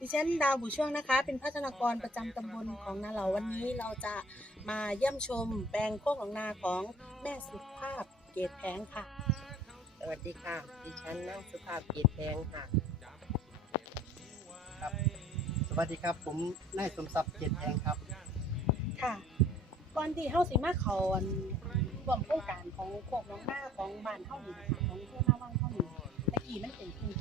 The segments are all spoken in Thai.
วัสดีค่ะดิฉันดาวบุญช่วงนะคะ เป็นพัฒนากรประจำตำบลของนาเหลาวันนี้เราจะมาเยี่ยมชมแปลงโคกของนาของแม่สุภาพเกตแพงค่ะ สวัสดีค่ะ ดิฉันนางสุภาพเกียรติแพงค่ะ สวัสดีครับ ผมนายสมศักดิ์เกียรติแพงครับ ค่ะ ก่อนที่เฮาสิมาเขาอันร่วมโครงการของโคกน้องหน้าของบ้านเฮานี่ค่ะของเพื่อนหน้าว่างเฮานี่ตะกี้มันเป็นพื้น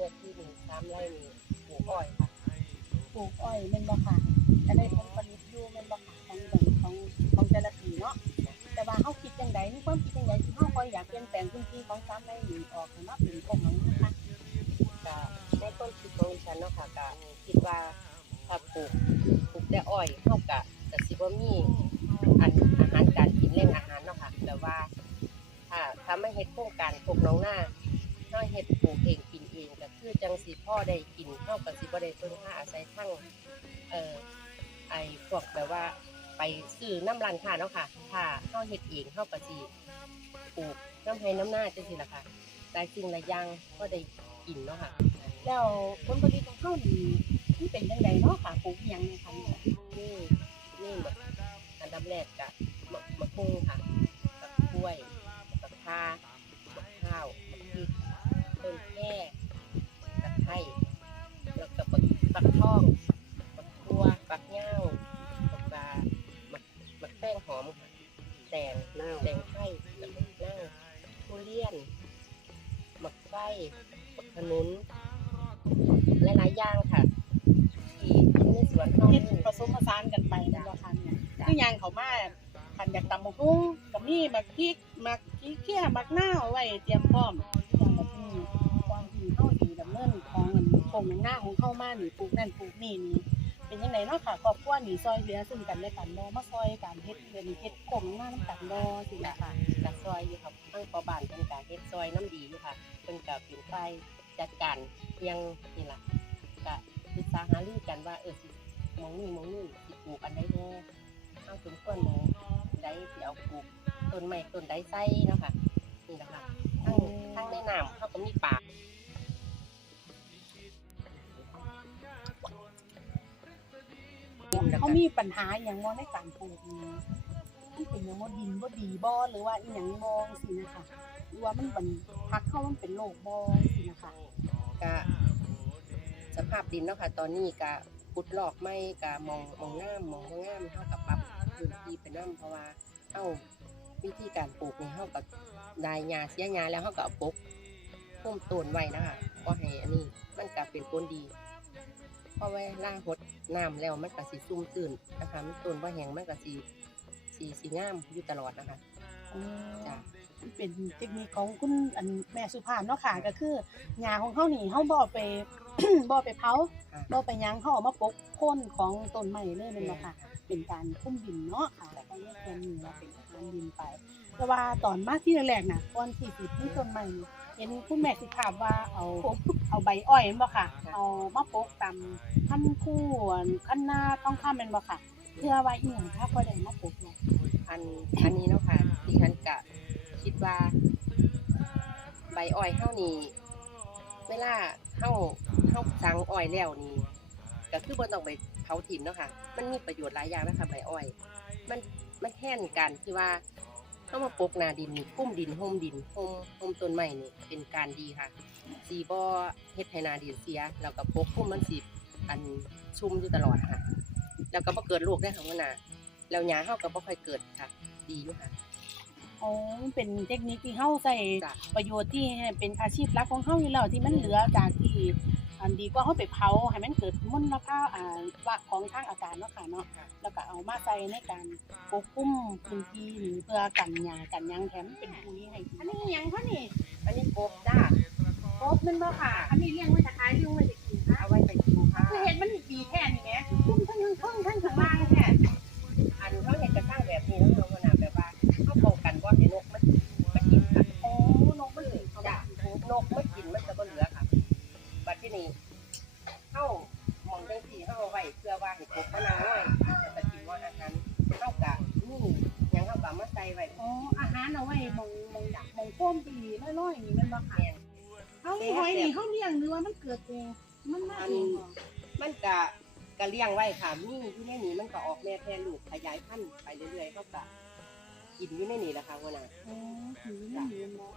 นเมื่อที่หนึ่งสามไร่นี่ปลูกอ้อยค่ะปลูกอ้อยแม่นบ่ค่ะจะได้ผลผลิตอยู่แม่นบ่ค่ะของของของของแต่ละปีเนาะแต่ว่าเฮาคิดจังไดมีความคิดจังไดที่เฮาคอยอยากเปลี่ยนแปลงพื้นที่ของสามไร่นี้ออกให้มาเป็นโคกน้องนาค่ะก็ในความคิดของดิฉันเนาะค่ะก็คิดว่าถ้าปลูกปลูกแต่อ้อยเท่ากับแต่สิบ่มีอันอาหารการกินแหล่งอาหารเนาะค่ะแต่ว่าถ้าถ้าไม่เฮ็ดโครงการพวกน้องหน้า ถ้าเฮ็ดปลูกเองกินเองก็คือจังสิพ่อได้กินเท่ากับสิบ่ได้เพิ่งค่าอาศัยทั้งเอ่อไอพวกแบบว่าไปซื้อน้ำร้านค้าเนาะค่ะ ถ้าเฮาเฮ็ดเองเฮาก็สิปลูกน้ำให้น้ำหน้าจังซี่ล่ะค่ะหลายสิ่งหลายอย่างก็ได้กินเนาะค่ะ แล้วผลผลิตของเฮานี่มันเป็นจังไดเนาะค่ะปลูกยังเนี่ยค่ะ ขนุนหลายๆอย่างค่ะที่ที่ในสวนเขาเฮ็ดนี่ผสมผสานกันไปแม่นบ่ค่ะเนี่ยคือหยังเขามาคันอยากตำบักหุ่งก็มีบักพริกบักขี้เกียบักนาวไว้เตรียมพร้อมอย่างแบบนี้ความที่เฮาสิดำเนินของอันโครงหน้าของเฮามานี่ปลูกนั่นปลูกนี่นี่ เป็นจังไดเนาะค่ะครอบครัวนี่ซอยเหลือซึ่งกันและกันบ่มาซอยกันเฮ็ดเรื่องเฮ็ดโครงหน้านำกันบ่สิล่ะค่ะกับซอยอยู่ครับทั้งปอบานเป็นกาเฮ็ดซอยน้ำดีอยู่ค่ะเป็นกับเป็นไฟจัดการเพียงนี่ล่ะก็ปรึกษาหารือกันว่าเออสิมองนี่มองนี่สิปลูกอันใดแน่เอาสมควรมองใดสิเอาปลูกต้นไม้ต้นใดใส่เนาะค่ะนี่แหละค่ะทั้งทั้งในน้ำเขาก็มีป่า เขามีปัญหาอย่างบ่ในการปลูกนี่ที่เป็นอย่างว่าดินบ่ดีบ่หรือว่าอีหยังบ่สินะคะหรือว่ามันเป็นพักเข้ามันเป็นโรคบ่สินะคะก็สภาพดินเนาะค่ะ ตอนนี้ก็ขุดลอกไม่ก็มองมองน้ำมองบ่งามเท่ากับปรับพื้นที่ไปน้ำเพราะว่าเอ้าวิธีการปลูกนี่เท่ากับได้หญ้าเสียหญ้าแล้วเท่ากับปลูกพุ่มต้นไว้นะคะก็ให้อันนี้มันก็เป็นผลดี เพราะว่าล่าหดน้ำแล้วมันก็สิซุ่มซื่นนะคะมันต้นว่าแห้งมันก็สิสีสีงามอยู่ตลอดนะคะอืมจ้ะ เป็นเทคนิคของคุณอันแม่สุภาพเนาะค่ะก็คือหญ้าของเฮานี่เฮาบ่ไป บ่ไปเผาค่ะบ่ไปหยังเฮาเอามาปกโคนของต้นไม้เลยแม่นบ่ค่ะ เป็นการคุ้มดินเนาะค่ะแล้วก็เรียกตัวนี้ว่าเป็นอาหารดินไป แต่ว่าตอนมาที่แรกๆน่ะก่อนที่สิมีต้นไม้นี่ เห็นคุณแม่สุภาพว่าเอาเอาใบอ้อยแม่นบ่ค่ะ เอามาปกตามคันคู่คันนาท้องคำแม่นบ่ค่ะ เพื่อว่าอีหยังถ้าบ่ได้มาปกเนี่ยอันอันนี้เนาะค่ะดิฉันกะคิดว่า ใบอ้อยเฮานี่เวลาเฮาเฮาสังอ้อยแล้วนี่ก็คือบ่ต้องไปเผาถิ่นเนาะค่ะ มันมีประโยชน์หลายอย่างนะคะใบอ้อย มันมันแทนกันที่ว่า เฮามาปลูกหนาดินนี่คุ้มดินห่มดินห่มห่มต้นไม้นี่เป็นการดีค่ะสีบ่เฮ็ดให้หนาดินเสีย แล้วก็ปกคุ้มมันสิอันชุ่มอยู่ตลอดค่ะ แล้วก็บ่เกิดโรคได้ค่ะว่าน่ะแล้วหญ้าเฮาก็บ่ค่อยเกิดค่ะ ดีอยู่ค่ะอ๋อมันเป็นเทคนิคที่เฮาใส่จ้ะประโยชน์ที่ให้เป็นอาชีพหลักของเฮาอยู่แล้วที่มันเหลือจากที่ อันดีกว่าเฮาไปเผาให้มันเกิดมลภาวะอ่าว่าของทางอากาศเนาะค่ะเนาะแล้วก็เอามาใส่ในการปกคลุมพื้นที่นี่เพื่อกันหญ้ากันหยังแถมเป็นปุ๋ยให้อันนี้หยังคะนี่อันนี้โกบจ้าครบแม่นบ่ค่ะ อันนี้เลี้ยงไว้จะขายเลี้ยงไว้จะกินนะเอาไว้ไปกินค่ะคือเห็นมันดีแท้นี่แหมคุ้มทั้งทั้งทั้งทั้งข้างล่างแท้อันเขาเห็นกระสร้างแบบนี้แล้วเราขนาดแบบว่าเขาป้องกันว่าให้นกมัน เลี้ยงไว้ค่ะมีอยู่ในนี้มันก็ออกแม่แพร่ลูกขยายพันธุ์ไปเรื่อยๆเขาก็กินอยู่ในนี้แหละค่ะว่าน่ะอ๋อถือนี่เนาะ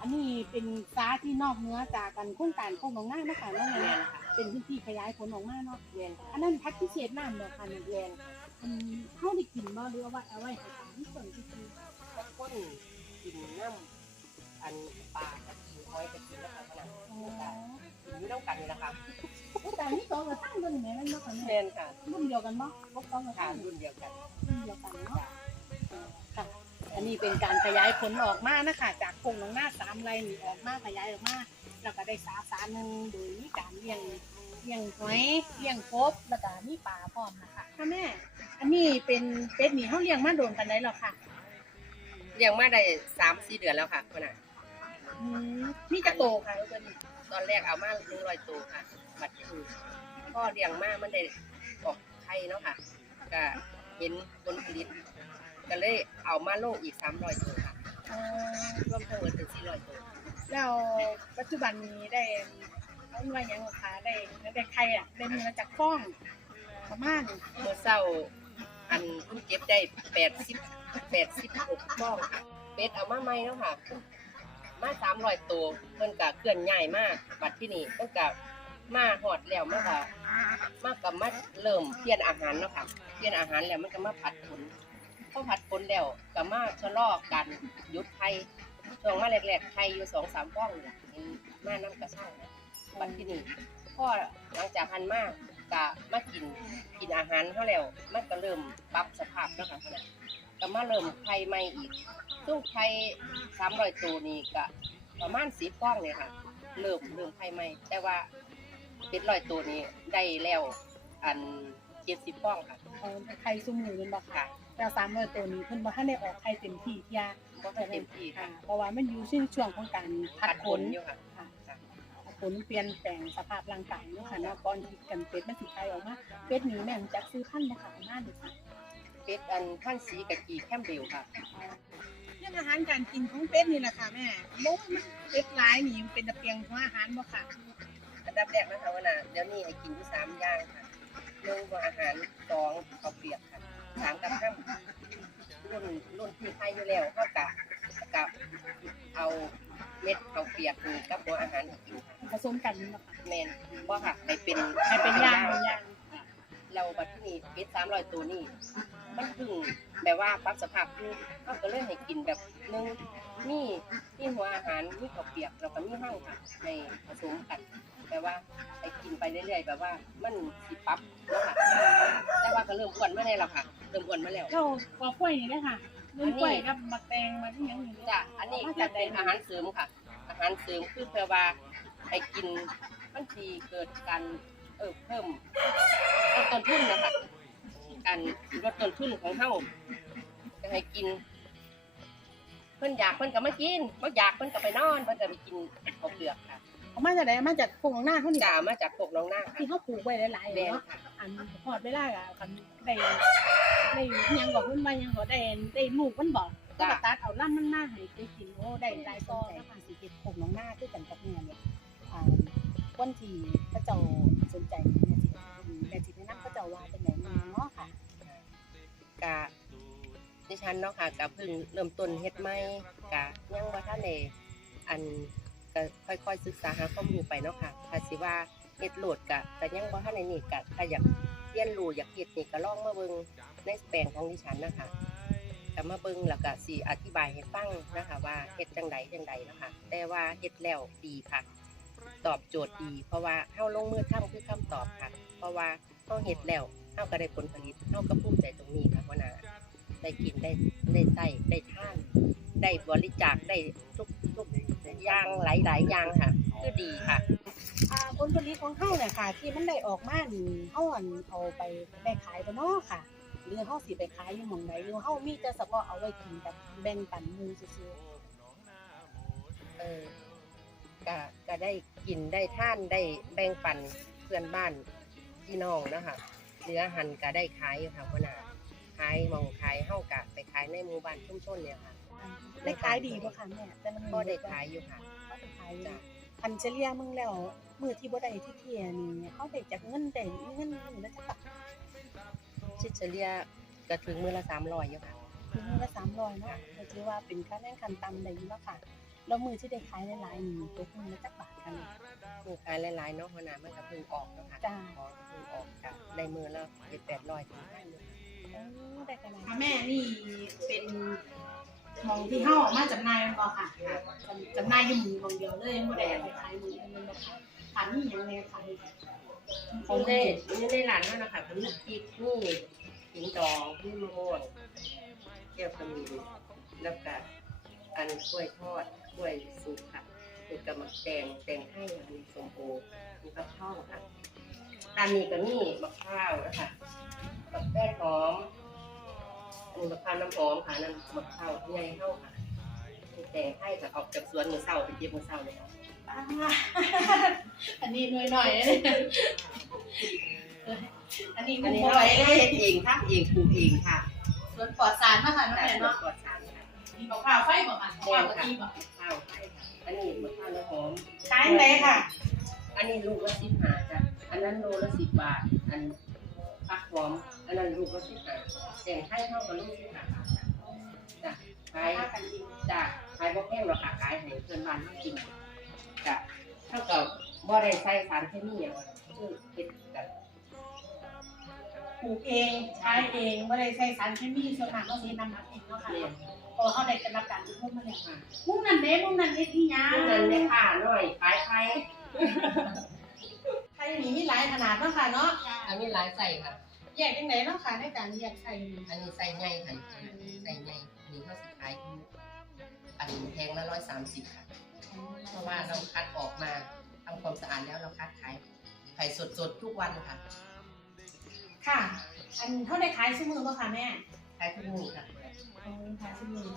อันนี้เป็นซาที่นอกเหนื้อจากกันโครงการโครงหนองหน้านะคะนั่นแม่ไงนค่ะเป็นพื้นที่ขยายผลออกมาเนาะแม่นค่ะอันนั้นพักพิเศษน้ำเนาะค่ะนั่นเองอันเขาได้กินบ่หรือว่าเอาไว้ให้ตามที่ส่วนที่คือบางคนกินน้ำอันปลากับกินหอยกับกินนะคะว่าน่ะอ๋อ กินอยู่น้ำกันนี่แหละค่ะ แต่นี่ตัวกระตั้งตัวนี้แม่มันบ่ค่ะแม่แม่นค่ะรุ่นเดียวกันบ่พวกต้องกระค่ะตั้งรุ่นเดียวกัน รุ่นเดียวกันเนาะค่ะอันนี้เป็นการขยายผลออกมานะคะจากโครงหนองหน้าสามไรนี่ออกมาขยายออกมาแล้วก็ได้สาสารหนึ่งโดยมีการเลี้ยงเลี้ยงหอยเลี้ยงกบแล้วก็มีปลาพร้อมนะคะค่ะแม่ อันนี้เป็นเป็ดนี่เขาเลี้ยงมาโดนกันได้หรอค่ะเลี้ยงมาได้สามสี่เดือนแล้วค่ะว่าน่ะอืมมีจะ โตค่ะแล้วก็นี่ตอนแรกเอามาหนึ่งร้อยตัวค่ะ บัดนี้พ่อเลี้ยงมามันได้ออกไข่เนาะค่ะก็เห็นผลผลิตก็เลยเอามาลงอีกสามร้อยตัวค่ะเอ่อรวมทั้งหมดเป็นสี่ร้อยตัวแล้วปัจจุบันนี้ได้เอาไว้ยังบ่คะได้ได้ใครอะได้มีมาจากฟ้องประมาณเมื่อเศร้าอันเพิ่งเก็บได้แปดสิบแปดสิบหกฟองเป็ดเอามาใหม่เนาะค่ะ มาสามร้อยตัวเพิ่นก็เคลื่อนย้ายมากบัดที่นี่เพิ่นก็มาหอดแล้วมันก็มากับมาเริ่มเปลี่ยนอาหารเนาะค่ะเปลี่ยนอาหารแล้วมันก็มาผัดผลพอผัดผลแล้วก็มาชะลอกันยุดไข่ช่วงมาแรกๆไข่อยู่สองสามฟองเนี่ยมาน้ำกระช่างนะบัดที่นี่พ่อหลังจากพันมากก็มากินกินอาหารเขาแล้วมันก็เริ่มปรับสภาพแล้วค่ะก็มาเริ่มไข่ใหม่อีก ซึ่งไข่สามร้อยตัวนี่ก็ประมาณสีฟองเนี่ยค่ะ เริ่มเริ่มไข่ใหม่แต่ว่าเป็นร้อยตัวนี้ได้แล้วอันเจ็ดสิบฟองค่ะเอ่อไข่ซุ่มหมูเป็นบ่ค่ะค่ะแล้วสามร้อยตัวนี้เพิ่นบ่ทันได้ออกไข่เต็มที่ที่ยาก็ให้เต็มที่ค่ะค่ะ เพราะว่ามันอยู่ในช่วงของการพัดผลอยู่ค่ะค่ะค่ะผลเปลี่ยนแปลงสภาพร่างกายเนาะค่ะเนาะก่อนที่กันเป็ดมันสิไข่ออกมาเป็ดนี้แม่นจักซื้อพันธุ์บ่ค่ะประมาณนี้ค่ะเป็ดอันท่านสีกะกีแคมเบลค่ะเรื่องอาหารการกินของเป็ดนี่แหละค่ะแม่โม้มันเป็ดหลายนี่มันเป็นตะเพียงของอาหารบ่ค่ะอันดับแรกนะคะว่าน่ะเดี๋ยวนี้ให้กินอยู่สามอย่างค่ะหนึ่งว่าอาหารสองข้าวเปียกค่ะสามกับข้ามรุ่นรุ่นที่ไทยอยู่แล้วเท่ากับกับเอาเม็ดข้าวเปียกนี่กับหัวอาหารให้กินค่ะผสมกันนี่บ่ค่ะแมนว่าค่ะให้เป็นให้เป็นย่างเป็นย่างเราบัดที่นี่เป็ดสามร้อยตัวนี่มันเพึ่ง แบบว่าปรับสภาพคือเขาก็เลยให้กินแบบหนึงมีมีหัวอาหารมีข้าวเปียกแล้วก็มีห้างค่ะในผสมกันแต่ว่าให้กินไปเรื่อยๆแบบว่ามันสิปรับแล้วค่ะแต่ว่าก็เริ่มอ้วนมาแล้วค่ะเริ่มอ้วนมาแล้วเราปอกกล้วยนี่เลยค่ะเรื่อกล้วยกับมักแตงมาที่ยังนี่จ้ะ อันนี้จะเป็นอาหารเสริมค่ะ อาหารเสริมคือเพื่อว่าให้กินมันทีเกิดการเออเพิ่มต้นทุนนะคะ การลดต้นทุนของเฮาจะให้กิน เพิ่นอยากเพิ่นก็มากินบ่อยากเพิ่นก็ไปนอนเพิ่นก็ไปกินข้าวเปลือกค่ะเอามาจากไหนมาจากโครงหน้าเขานี่จ่ามาจากพวกน้องหน้าค่ะที่เขาปลูกไว้หลายๆแม่นเนาะค่ะอันพอดเวลาอะคันได้ได้หยังบอกเพิ่นว่าหยังก็ได้ได้ลูกมันบอกก็จ้ะตัดเอาล่ำมันมาให้ไปกินโอ้ได้หลายต่อนะคะสิเฮ็ดพวกน้องหน้าคือกันกับเนี่ยเนี่ยอ่าคนที่เขาเจ้าสนใจเนี่ยสิแม่สิแนะนำเขาเจ้าว่าจังได๋เนาะค่ะ กะดิฉันเนาะค่ะกะเพิ่งเริ่มต้นเฮ็ดใหม่กะยังบ่ทันได้อันก็ค่อยๆศึกษาหาความรู้ไปเนาะค่ะถ้าสิว่าเฮ็ดโหลดกะก็ยังบ่ทันได้นี่กะถ้าอยากเรียนรู้อยากเฮ็ดนี่ก็ลองมาเบิ่งในแปลงของดิฉันนะคะก็มาเบิ่งแล้วก็สิอธิบายให้ฟังนะคะว่าเฮ็ดจังใดจังใดเนาะคะแต่ว่าเฮ็ดแล้วดีค่ะ ตอบโจทย์ดี เพราะว่าเฮาลงมือทำคือคำตอบค่ะ เพราะว่าเฮาเฮ็ดแล้วเฮาก็ได้ผลผลิตเฮาก็ภูมิใจตรงนี้ ได้กินได้ได้ใช้ได้ทาน ได้บริจาคได้ทุกทุกอย่างหลายๆอย่างค่ะคือดีค่ะอ่าผลผลิตของเฮาเนี่ยค่ะ ที่มันได้ออกมานี่เฮาอันเอาไปได้ขายบ่เนาะค่ะหรือเฮาสิไปขายอยู่หม่องใดหรือเฮามีแต่เฉพาะเอาไว้กินแบบแบ่งปันหมู่ซื่อเออก็ก็ได้กินได้ท่านได้แบ่งปันเพื่อนบ้านพี่น้องเนาะคะเนื้อหันก็ได้ขายอยู่ค่ะหัวหน้า ขายหมองขายเฮากะไปขายในหมู่บ้านชุมชนเนี่ยค่ะๆได้ขายดีบ่ค่ะแม่แต่มันก็ได้ขายอยู่ค่ะก็ได้ขายอยู่จ้ะคันเฉลี่ยมึงแล้วมือที่บ่ได้ที่เที่ยนี่เฮาได้จากเงินได้เงินมื้อละจักบาทชิดเฉลี่ยก็ถึงมื้อละ300อยู่ค่ะถึงมื้อละ300เนาะก็ถือว่าเป็นค่าแรงขั้นต่ำได้อยู่แล้วค่ะแล้วมือที่ได้ขายหลายๆนี่ตกมื้อละจักบาทกันเนี่ยมีขายหลายๆเนาะหัวหน้ามันก็เพิ่งออกเนาะค่ะจ้าของเพิ่งออกก็ได้มื้อละ7-800ถึงพันอยู่ได้กัน ค่ะแม่นี่เป็นมองที่เฮามาจำหน่ายมันบ่ค่ะจำหน่ายอยู่หมู่มองเดียวเลยบ่ได้ไปขายหมู่อื่นบ่ค่ะอันนี้หยังแน่ขายคงได้อยู่ในร้านนั่นนะคะก็มีพริกมีขิงดองมีมะม่วงแก้วขมิ้นแล้วก็อันกล้วยทอดกล้วยสุกค่ะคือกระมักแตงแตงให้อันนี้ส้มโอมีฟักทองค่ะอันนี้ก็มีมะพร้าวนะคะ แป้งหอมอันนี้มะพร้าวน้ำหอมค่ะนั่นมะพร้าวใหญ่เท่าค่ะแตงให้กับออกจากสวนมือเศร้าไปเก็บมือเศร้าเลยค่ะอ่าอันนี้หน่อยๆอันนี้อันนนี้บ่เราไหวเองเลยเองทำเองปลูกเองค่ะสวนปลอดสารมาค่ะน้องแม่เนาะปลอดสารค่ะมีมะพร้าวไฟบ่ค่ะมะพร้าวกะทิบ่ข้าวไข่ค่ะอันนี้มะพร้าวน้ำหอมขายไหนค่ะ อันนี้ลูกละสิบห้าจ้ะอันนั้นโลละสิบบาทอัน ฟักหอมอันนั้นลูกละสิบห้าแต่งให้เท่ากับลูกสิบห้าบาทจ้ะจ้ะขายจ้ะขายบ่แพงหรอกค่ะขายให้เพื่อนบ้านมากินจ้ะเท่ากับบ่ได้ใส่สารเคมีอย่างคือเฮ็ดกัน ปลูกเองใช้เองบ่ได้ใช้สารเคมีส่วนมากเราสินำมาเองเนาะค่ะเนี่ยพอเฮาได้รับการอบรมมาแล้วค่ะมุมนั้นเด้มุมนั้นเฮ็ดที่หยังเงินได้ค่ะหน่อยขายไข่ ไข่นี่มีหลายขนาดเนาะค่ะเนาะอันนี้หลายใส่ค่ะ แยกจังไดเนาะค่ะในการแยกไข่นี่อันนี้ใส่ใหญ่ค่ะใส่ใหญ่นี่เขาสิขายอยู่อันแพงละร้อยสามสิบค่ะ เพราะว่าเราคัดออกมาทำความสะอาดแล้วเราคัดขายไข่สดๆทุกวันค่ะ ค่ะ อันเท่าได้ขายซุมื้อบ่ค่ะแม่ขายทุกมื้อค่ะเออขายซุมื้อ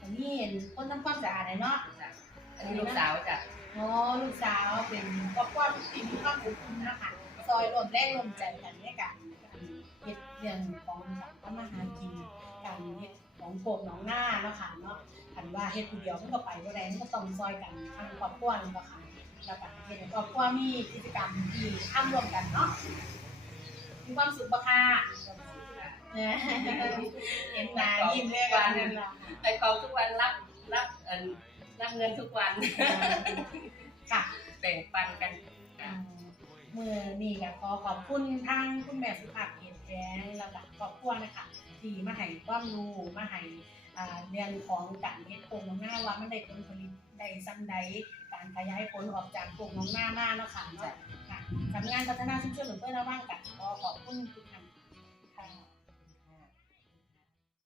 อันนี้เห็นคนทำความสะอาดได้เนาะจ้ะอันนี้ลูกสาวจ้ะ อ๋อลูกสาวเป็นครอบครัวที่มีความอบอุ่นนะคะซอยรวมแรงรวมใจกันในการเฮ็ดเรื่องของการทำมาหากินการเฮ็ดของโขกหนองหน้าเนาะค่ะเนาะคันว่าเฮ็ดผู้เดียวมันก็ไปบ่ได้มันก็ต้องซอยกันทั้งครอบครัวนั่นก็ค่ะแล้วก็เฮ็ดให้ครอบครัวมีกิจกรรมที่ทำร่วมกันเนาะมีความสุขบ่ค่ะเนี่ยเห็นหน้ายิ้มเลยกันนั่นล่ะไปของทุกวันรับรับเอ่อ รับเงินทุกวัน ค่ะแบ่งปันกันเมื่อนี่ก็ขอขอบคุณทางคุณแม่สุภาพเกียรติแย้งแล้วก็ครอบครัวนะคะที่มาให้ความรู้มาให้อ่าเรื่องของการเฮ็ดโครงน้องหน้าว่ามันได้ผลผลิตได้ซ้ำใดการขยายผลออกจากโครงน้องหน้ามาเนาะค่ะเนาะค่ะสำนักงานพัฒนาชุมชนหลวงเพื่อนระว่างกันขอขอบคุณทุกท่าน